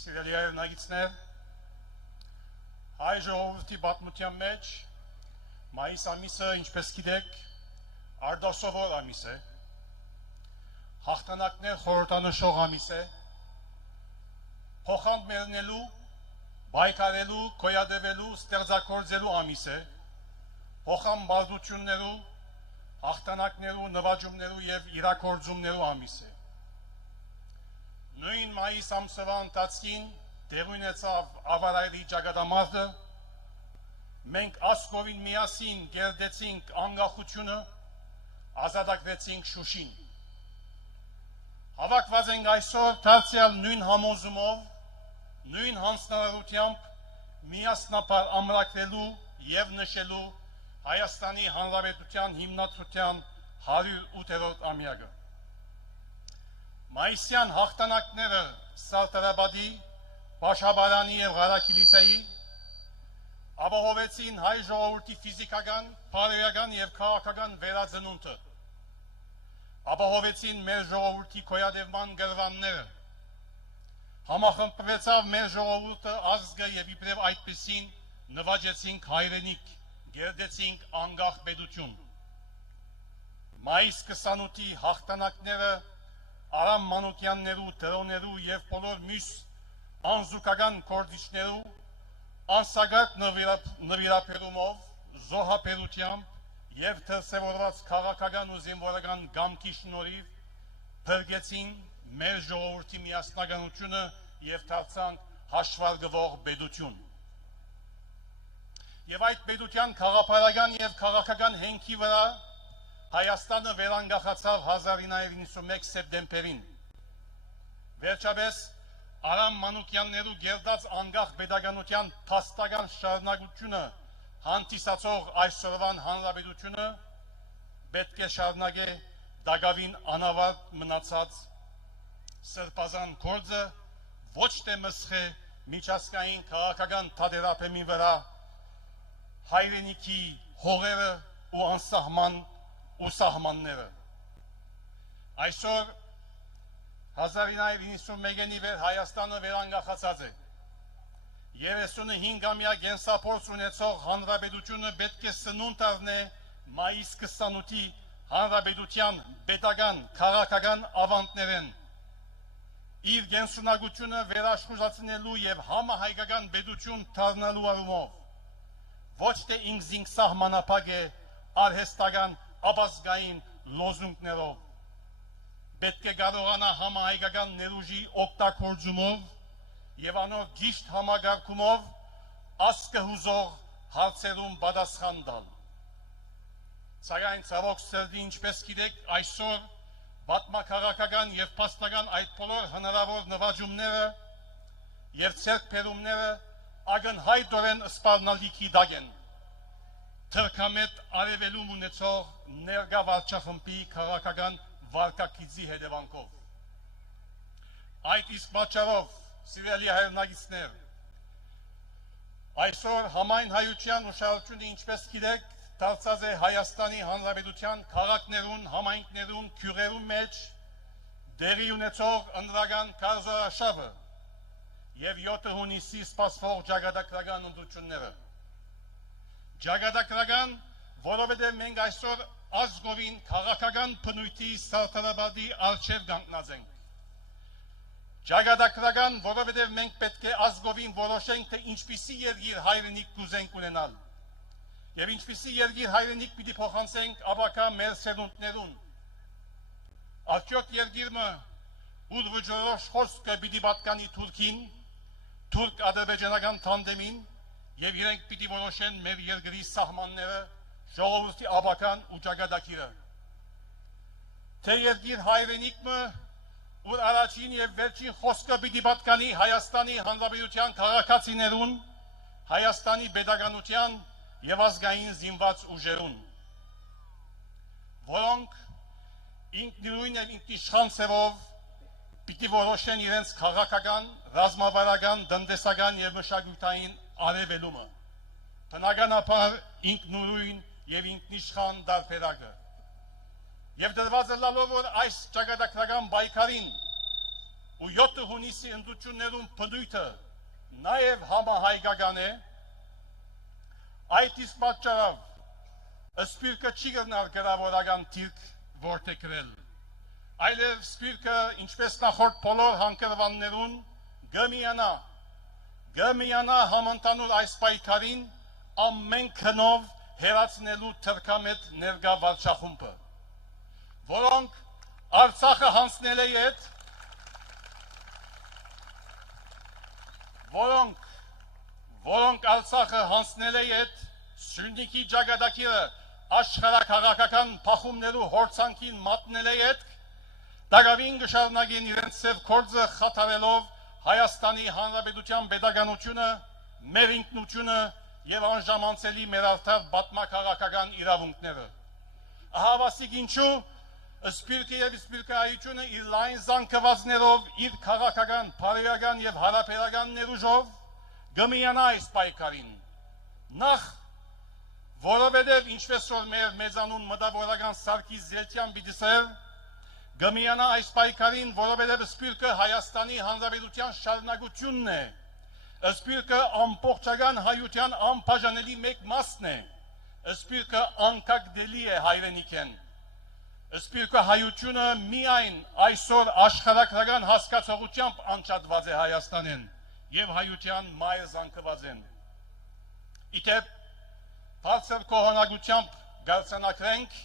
Սիրելի հայրենագիտներ, հայ ժողովրդի պատմության մեջ մայիս ամիսը, ինչպես գիտեք, արդասովոր ամիս է, հաղթանակներ խորհրդանշող ամիս է, փոխանակ մեռնելու, բայկարելու, գոյատևելու, ստեղծագործելու ամիս է, փոխանբարդություններու, հաղթանակներու, նվաճումներու եւ իրագործումներու ամիս է։ Նույն մայիս ամսվա ընթացքին տեղի ունեցավ ավարայրի ճակատամարտը, մենք ասկովին միասին գերդեցինք անկախությունը, ազատագրեցինք Շուշին։ Հավաքված ենք այսօր դարձյալ նույն համոզումով, նույն հանձնարարությամբ միասնապար ամրագրելու եւ նշելու Հայաստանի Հանրապետության հիմնադրության 108-րդ ամյակը։ Մայիսյան հաղթանակները Սարդարաբադի, Բաշաբարանի եւ Ղարաքիլիսայի ապահովեցին հայ ժողովրդի ֆիզիկական, բարոյական եւ քաղաքական վերածնունդը, ապահովեցին մեր ժողովրդի գոյատևման գրվանները, համախմբվեցավ մեր ժողովուրդը ազգը եւ իբրև այդպեսին նվաճեցինք հայրենիք, գերդեցինք անկախ պետություն։ Մայիս 28-ի հաղթանակները Արամ Մանուկյաններու, դրոներու եւ բոլոր մյուս անզուգական գործիչներու անսագարտ նվիրապերումով, զոհաբերությամբ եւ դրսեւորված քաղաքական ու զինվորական գամքի շնորհիվ փրկեցին մեր ժողովրդի միասնականությունը եւ դարձանք հաշվարկվող պետություն։ Եվ այդ պետության քաղաքական եւ քաղաքական հենքի վրա Հայաստանը վերանգախացավ 1991 սեպտեմբերին։ Վերջապես Արամ Մանուկյաններու գերդած անկախ պետականության փաստական շարունակությունը հանդիսացող այսօրվան հանրապետությունը պետք է շարունակե դակավին անավարտ մնացած սրբազան գործը ոչ թե մսխե միջազգային քաղաքական թատերապեմի վրա հայրենիքի հողերը ու անսահման ու սահմանները։ Այսօր 1991-ի վեր Հայաստանը վերանգախացած է։ 35-ամյա գենսափորձ ունեցող հանրապետությունը պետք է սնունդ առնե մայիս 28-ի հանրապետության պետական, քաղաքական ավանդներեն, իր գենսունակությունը վերաշխուժացնելու եւ համահայկական պետություն դառնալու առումով, ոչ թե ինքզինք սահմանափակ է արհեստական ապազգային լոզունգներով, պետք է կարողանա համահայկական ներուժի օգտագործումով եւ անոր գիշտ համագարկումով ազգը հուզող հարցերում պատասխան տալ։ Սակայն ցավոք սրտի, ինչպես գիտեք, այսօր պատմաքաղաքական եւ փաստական այդ բոլոր հնարավոր նվաճումները եւ ցերկբերումները ակնհայտորեն սպառնալիքի տակ են թրքամետ արևելում ունեցող ներկա վարչախմբի քաղաքական վարկագիծի հետևանքով։ Այդ իսկ պատճառով, սիրելի հայրենագիտներ, այսօր համայն հայության ուշադրությունը, ինչպես գիտեք, դարձած է Հայաստանի Հանրապետության քաղաքներուն, համայնքներուն, գյուղերուն մեջ դեղի ունեցող ընտրական կարծրաշավը եւ 7 հունիսի սպասվող ճակատագրական ընտրությունները։ Ճակատագրական, որովհետեւ մենք այսօր ազգովին քաղաքական բնույթի Սարդարաբադի առջև կանգնած ենք։ Ճակատագրական, որովհետեւ մենք պետք է ազգովին որոշենք, թե ինչպիսի երկիր հայրենիք կուզենք ունենալ եւ ինչպիսի երկիր հայրենիք պիտի փոխանցենք ապակա մեր սերունդներուն։ Արդյոք երկիրը ուր վճռող խոսքը պիտի պատկանի Թուրքին, թուրք-ադրբեջանական թանդեմին եւ իրենք պիտի որոշեն մեր երկրի սահմանները, ժողովրդի ապական ու ճակատագիրը։ Թե երկիր հայրենիքը, ուր առաջին եւ վերջին խոսքը պիտի պատկանի Հայաստանի Հանրապետության քաղաքացիներուն, Հայաստանի պետականության եւ ազգային զինված ուժերուն, որոնք ինքնուրույն եւ ինքնիշխան ձևով պիտի որոշեն իրենց քաղաքական, ռազմավարական, տնտեսական եւ մշակութային արևելումը, բնականաբար ինքնուրույն եւ ինքնիշխան դարբերակը։ Եվ դրված է լալով, որ այս ճակատագրական պայքարին ու 7 հունիսի ընդդություններում պնդույթը նաև համահայկական է, այդ իսկ պատճառով Սպիրկը չի գնալ գրավորական թիրք որդեգրել, այլև Սպիրկը, ինչպես նախորդ բոլոր հանգրվաններուն, գմիանա համընդհանուր այս պայքարին ամեն քնով հերացնելու թրքամետ ներկա վարչախումբը, որոնք Արցախը հանձնել է ետ, որոնք Արցախը հանձնել է ետ Սյունիքի ճակատագիրը աշխարհաքաղաքական փախումներու հորձանքին մատնել է ետ, դակավին կշարունակեն իրենց սև գործը խաթարելով Հայաստանի Հանրապետության պետականությունը, մեր ինքնությունը եւ անժամանցելի մեր արդար պատմաքաղաքական իրավունքները։ Ահավասիկ ինչու Սպիրկը եւ Սպիրկայությունը իր լայն զանգվածներով, իր քաղաքական, բարոյական եւ հարաբերական ներուժով գմիանա այս պայքարին։ Նախ որովհետև ինչպես որ մեր մեծանուն մտավորական Սարգիս Զելչյան պիտիսեր գմիանա այս պայքարին, որովհետև Սպիրկը Հայաստանի Հանրապետության շարունակությունն է, Սպիրկը ամբողջական հայության անբաժանելի մեկ մասն է, Սպիրկը անկագդելի է հայրենիքեն, Սպիրկը հայությունը միայն այսօր աշխարհագրական հասկացողությամբ անջատված է Հայաստանին եւ հայության մայր զանգված են։ Իդեպ բարձր կողոնակությամբ գարցանակրենք,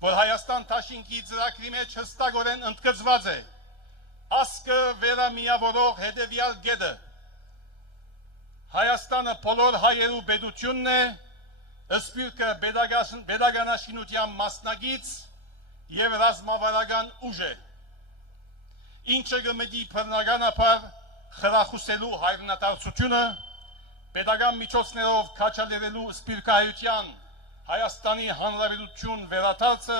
որ Հայաստան Թաշինքի ծրագրի մեջ հստակորեն ընդգծված է ասկը վերամիավորող հետևյալ գեդը. Հայաստանը բոլոր հայերու պետությունն է, Սպիրկը պետականաշինության մասնագիծ եւ ռազմավարական ուժ է, ինչը կմտի բնականաբար խրախուսելու հայրենադարձությունը, պետական միջոցներով քաջալերելու Սպիրկայության Հայաստանի Հանրապետություն վերադարձը,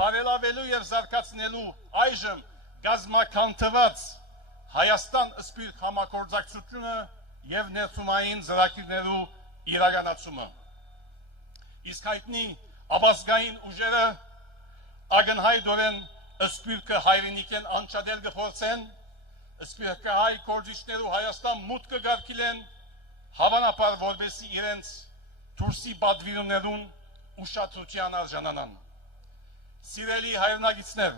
բարելավելու եւ զարգացնելու այժմ գազམաքանդված Հայաստան-Սպիրկ համագործակցությունը եւ ներծումային ծրագրերու իրականացումը։ Իսկ հայտնի ապազգային ուժերը ագնհայտորեն Սպիրկը հայրենիքեն անջատել կփորձեն, Սպիրկահայ գործիչներու Հայաստան մուտքը կարգիլեն, հավանաբար որպեսզի իրենց դուրսի պատվիրումներուն ուշադրության արժանանան։ Սիրելի հայրենակիցներ,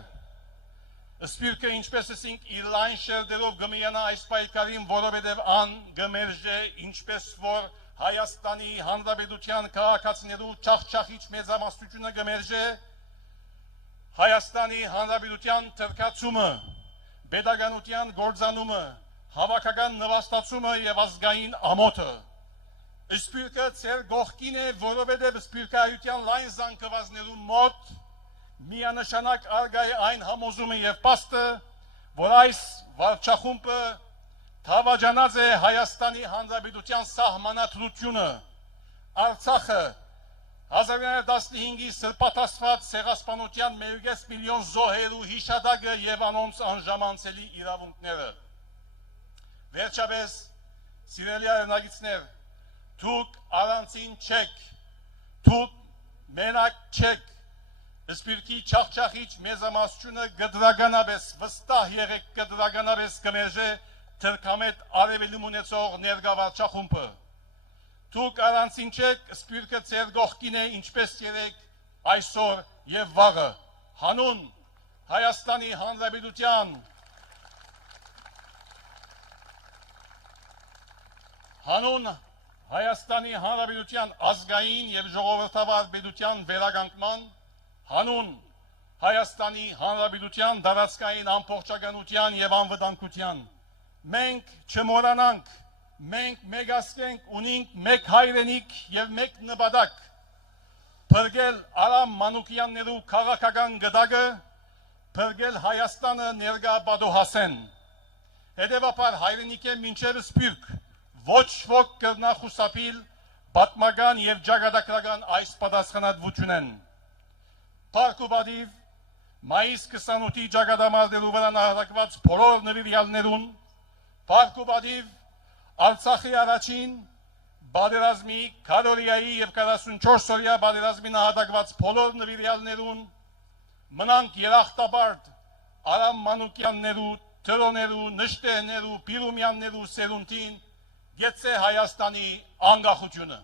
Սպիրկը ինչպես ասենք իր լայն շերտերով գմիանա այս պայքարին, որովհետև ան գմերժե ինչպես որ Հայաստանի Հանրապետության քաղաքացիներու չախչախիչ մեծամասնությունը գմերժե Հայաստանի Հանրապետության թրքացումը, պետականության գործանումը, հավաքական նվաստացումը եւ ազգային ամոթը։ Սպիրկը ծեր գողքին է, որովհետև Սպիրկայության լայն զանգվածներու մոտ միանշանակ արգա է այն համոզումը եւ պաստը, որ այս վարչախումբը թավաջանած է Հայաստանի Հանրապետության սահմանադրությունը, Արցախը 1915-ի սրբատասված ցեղասպանության 1.5 միլիոն զոհերու հիշադակը եւ անոնց անժամանցելի իրավունքները։ Վերջապես, սիրելի հայրենակիցներ, դուք առանցին չեք, դուք մենակ չեք, Սպիրկի չախչախիչ մեծամասնությունը գդրականապես վստահ եղեք գդրականապես կմերժե թրքամետ արևելում ունեցող ներկա վարչախումբը։ Դուք առանցին չեք, Սպիրկը ձեր գողքին է ինչպես երեք, այսօր եւ վաղը, հանուն Հայաստանի Հանրապետության, հանուն Հայաստանի Հանրապետության ազգային եւ ժողովրդավար պետության վերականգնման, հանուն Հայաստանի Հանրապետության տարածքային ամբողջականության եւ անվտանգության, մենք չմոռանանք, մենք մեգասկենք ունենք մեկ հայրենիք եւ մեկ նպատակ, փրկել Արամ Մանուկյաններու քաղաքական գդակը, փրկել Հայաստանը ներկա պատոհասեն։ Հետևաբար հայրենիքը մինչև Սպիրկ ոչ ոք կրնա խուսափիլ պատմական եւ ճակատագրական այս պատասխանատվությունեն։ Փառք մայիս 28-ի ճակատամարտերու վրա նահատակված բոլոր նվիրյալներուն, փառք Արցախի առաջին պատերազմի Քարորիայի եւ 44-օրյա պատերազմի նահատակված բոլոր նվիրյալներուն, մնանք երախտապարտ Արամ Մանուկյաններու թրոներու, նշտերներու, պիրումյաններու սերունդին գեցե Հայաստանի անկախությունը։